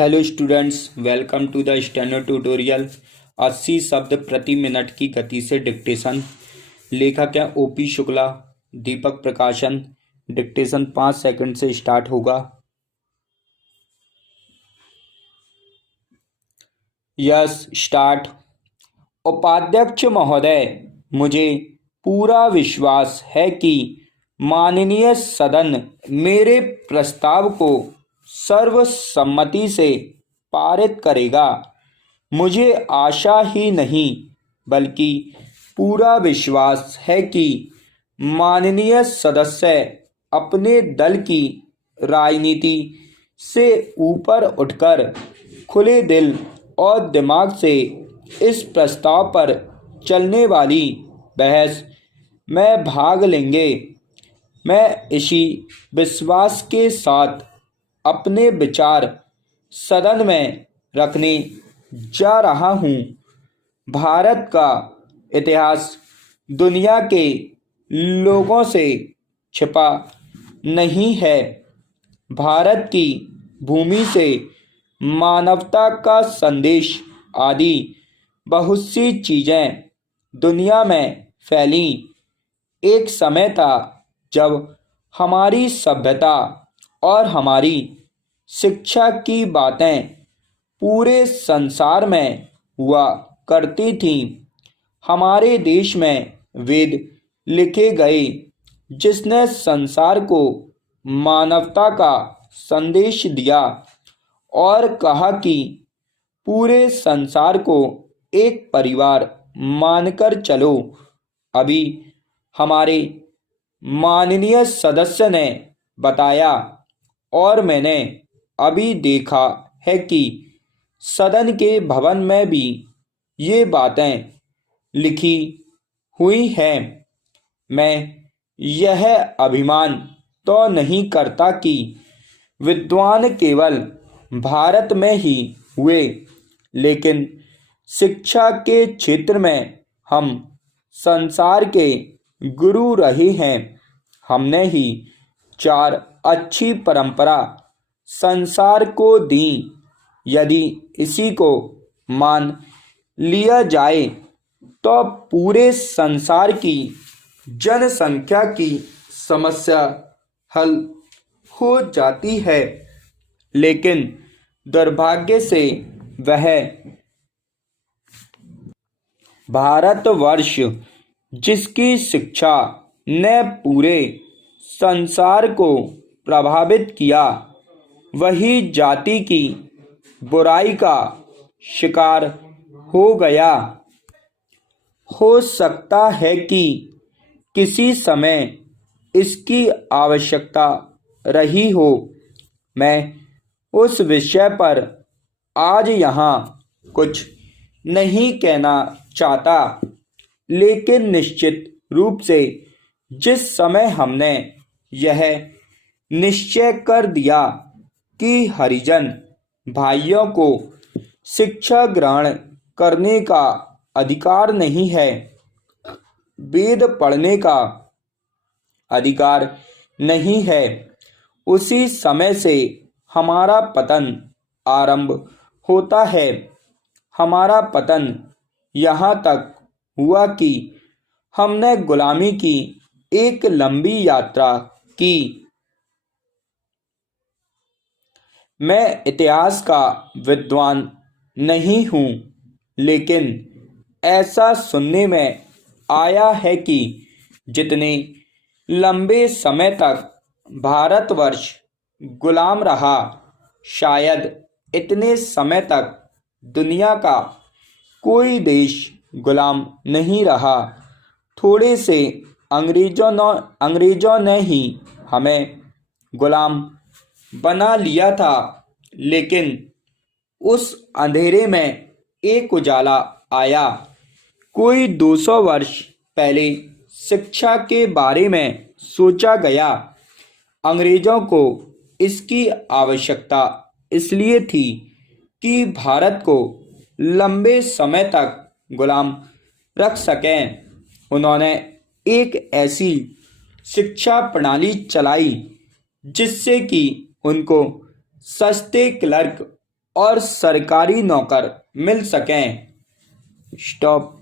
Hello students, welcome to the steno tutorial. 80 शब्द प्रति minute की गति से डिक्टेशन। लेखक हैं ओपी शुक्ला, दीपक प्रकाशन। डिक्टेशन 5 सेकंड से स्टार्ट होगा। Yes, start. उपाध्यक्ष महोदय, मुझे पूरा विश्वास है कि माननीय सदन मेरे प्रस्ताव को सर्वसम्मति से पारित करेगा। मुझे आशा ही नहीं बल्कि पूरा विश्वास है कि माननीय सदस्य अपने दल की राजनीति से ऊपर उठकर खुले दिल और दिमाग से इस प्रस्ताव पर चलने वाली बहस में भाग लेंगे। मैं इसी विश्वास के साथ अपने विचार सदन में रखने जा रहा हूँ। भारत का इतिहास दुनिया के लोगों से छिपा नहीं है। भारत की भूमि से मानवता का संदेश आदि बहुत सी चीज़ें दुनिया में फैली। एक समय था जब हमारी सभ्यता और हमारी शिक्षा की बातें पूरे संसार में हुआ करती थीं। हमारे देश में वेद लिखे गए जिसने संसार को मानवता का संदेश दिया और कहा कि पूरे संसार को एक परिवार मानकर चलो। अभी हमारे माननीय सदस्य ने बताया और मैंने अभी देखा है कि सदन के भवन में भी ये बातें लिखी हुई हैं। मैं यह अभिमान तो नहीं करता कि विद्वान केवल भारत में ही हुए, लेकिन शिक्षा के क्षेत्र में हम संसार के गुरु रहे हैं। हमने ही 4 अच्छी परंपरा संसार को दी। यदि इसी को मान लिया जाए तो पूरे संसार की जनसंख्या की समस्या हल हो जाती है, लेकिन दुर्भाग्य से वह भारतवर्ष जिसकी शिक्षा ने पूरे संसार को प्रभावित किया, वही जाति की बुराई का शिकार हो गया। हो सकता है कि किसी समय इसकी आवश्यकता रही हो। मैं उस विषय पर आज यहाँ कुछ नहीं कहना चाहता, लेकिन निश्चित रूप से जिस समय हमने यह निश्चय कर दिया कि हरिजन भाइयों को शिक्षा ग्रहण करने का अधिकार नहीं है, वेद पढ़ने का अधिकार नहीं है, उसी समय से हमारा पतन आरंभ होता है। हमारा पतन यहाँ तक हुआ कि हमने गुलामी की एक लंबी यात्रा की। मैं इतिहास का विद्वान नहीं हूँ, लेकिन ऐसा सुनने में आया है कि जितने लंबे समय तक भारतवर्ष गुलाम रहा, शायद इतने समय तक दुनिया का कोई देश गुलाम नहीं रहा। थोड़े से अंग्रेजों ने ही हमें गुलाम बना लिया था, लेकिन उस अंधेरे में एक उजाला आया। कोई 200 वर्ष पहले शिक्षा के बारे में सोचा गया। अंग्रेजों को इसकी आवश्यकता इसलिए थी कि भारत को लंबे समय तक गुलाम रख सकें। उन्होंने एक ऐसी शिक्षा प्रणाली चलाई जिससे कि उनको सस्ते क्लर्क और सरकारी नौकर मिल सकें। स्टॉप।